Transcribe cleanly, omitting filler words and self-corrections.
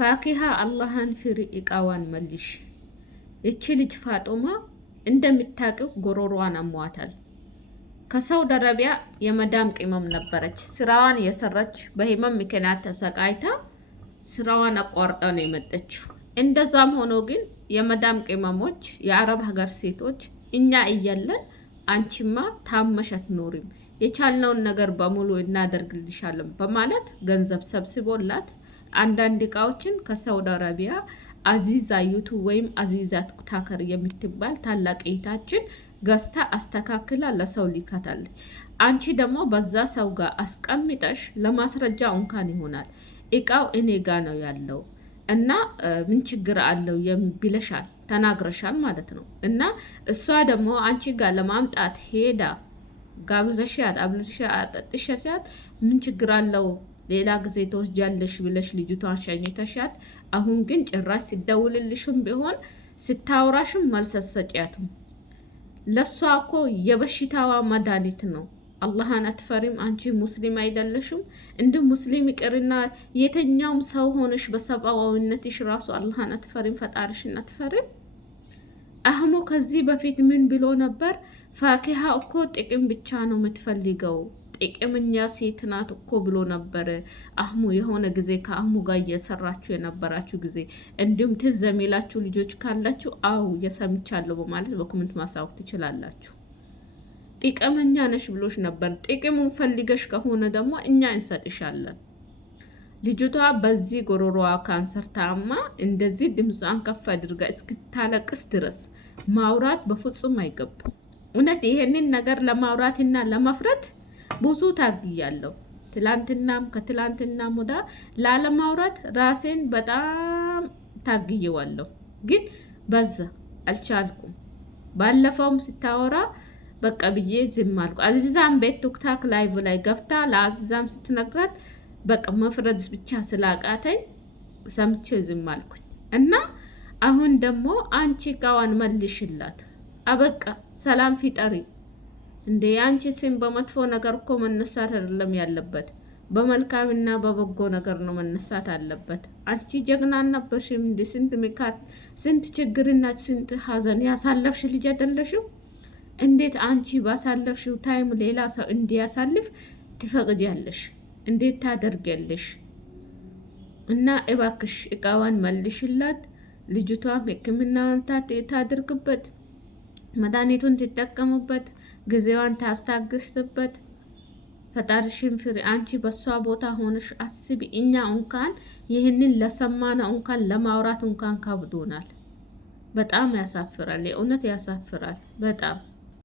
ፋኪሃ አላህን ፍሪ እቃዋን መልሽ። እቺ ልጅ ፋጡማ እንደምታውቀው ጎሮሮዋን አሟታል። ከሳውዲ አረቢያ የመዳም ቅመም ነበረች። ስራዋን የሰራች በህመም ምክንያት ተሰቃይታ ስራዋን አቋርጣ ነው የመጣችው። እንደዛም ሆኖ ግን የመዳም ቅመሞች የአረብ ሀገር ሴቶች እኛ እያለን አንቺማ ታመሽ አትኖሪም፣ የቻልነውን ነገር በሙሉ እናደርግልሻለን በማለት ገንዘብ ሰብስቦላት አንዳንድ እቃዎችን ከሳውዲ አረቢያ አዚዛ ዩቱብ ወይም አዚዛ ታከር የምትባል ታላቅ እህታችን ገዝታ አስተካክላ ለሰው ሊካታለች። አንቺ ደግሞ በዛ ሰው ጋር አስቀምጠሽ ለማስረጃ እንኳን ይሆናል እቃው እኔ ጋ ነው ያለው እና ምን ችግር አለው ብለሻል፣ ተናግረሻል ማለት ነው። እና እሷ ደግሞ አንቺ ጋር ለማምጣት ሄዳ ጋብዘሻት አብልሻት አጠጥሻት ምን ችግር አለው ሌላ ጊዜ ተወስጃለሽ ብለሽ ልጅቷን ሸኝተሻት፣ አሁን ግን ጭራሽ ሲደውልልሽም ቢሆን ስታወራሽም መልስ አትሰጪያትም። ለሷ እኮ የበሽታዋ መድኃኒት ነው። አላህን አትፈሪም? አንቺ ሙስሊም አይደለሽም? እንደ ሙስሊም ይቅርና የተኛውም ሰው ሆነሽ በሰብአዊነትሽ ራሱ አላህን አትፈሪም? ፈጣሪሽን አትፈሪም? አህሙ ከዚህ በፊት ምን ብሎ ነበር? ፋኪሃ እኮ ጥቅም ብቻ ነው የምትፈልገው፣ ጥቅምኛ ሴት ናት እኮ ብሎ ነበር አህሙ። የሆነ ጊዜ ከአህሙ ጋር እየሰራችሁ የነበራችሁ ጊዜ እንዲሁም ትዝ የሚላችሁ ልጆች ካላችሁ አው የሰምቻለሁ በማለት በኮሜንት ማሳወቅ ትችላላችሁ። ጥቅመኛ ነሽ ብሎሽ ነበር። ጥቅሙን ፈልገሽ ከሆነ ደግሞ እኛ እንሰጥሻለን። ልጅቷ በዚህ ጎሮሮዋ ካንሰር ታማ እንደዚህ ድምጿን ከፍ አድርጋ እስክታለቅስ ድረስ ማውራት በፍጹም አይገባም። እውነት ይሄንን ነገር ለማውራትና ለመፍረት ብዙ ታግያለሁ። ትላንትናም ከትላንትናም ወዳ ላለማውራት ራሴን በጣም ታግየዋለሁ። ግን በዛ አልቻልኩም። ባለፈውም ስታወራ በቃ ብዬ ዝም አልኩ። አዚዛም ቤት ቲክቶክ ላይቭ ላይ ገብታ ለአዚዛም ስትነግራት በቃ መፍረድ ብቻ ስላቃተኝ ሰምቼ ዝም አልኩኝ። እና አሁን ደግሞ አንቺ እቃዋን መልሽላት፣ አበቃ ሰላም ፊጠሪ። እንደ አንቺ ስም በመጥፎ ነገር እኮ መነሳት አይደለም ያለበት፣ በመልካምና በበጎ ነገር ነው መነሳት አለበት። አንቺ ጀግና ነበርሽም እንደ ስንት ምካት፣ ስንት ችግርና ስንት ሀዘን ያሳለፍሽ ልጅ አይደለሽም? እንዴት አንቺ ባሳለፍሽው ታይም ሌላ ሰው እንዲያሳልፍ ትፈቅጃለሽ? እንዴት ታደርጊያለሽ? እና እባክሽ እቃዋን መልሽላት። ልጅቷም ሕክምናዋን ታድርግበት፣ መድኃኒቱን ትጠቀሙበት፣ ጊዜዋን ታስታግስበት። ፈጣሪሽን ፍሪ። አንቺ በሷ ቦታ ሆነሽ አስቢ። እኛ እንኳን ይህንን ለሰማነ እንኳን ለማውራት እንኳን ከብዶናል። በጣም ያሳፍራል። የእውነት ያሳፍራል በጣም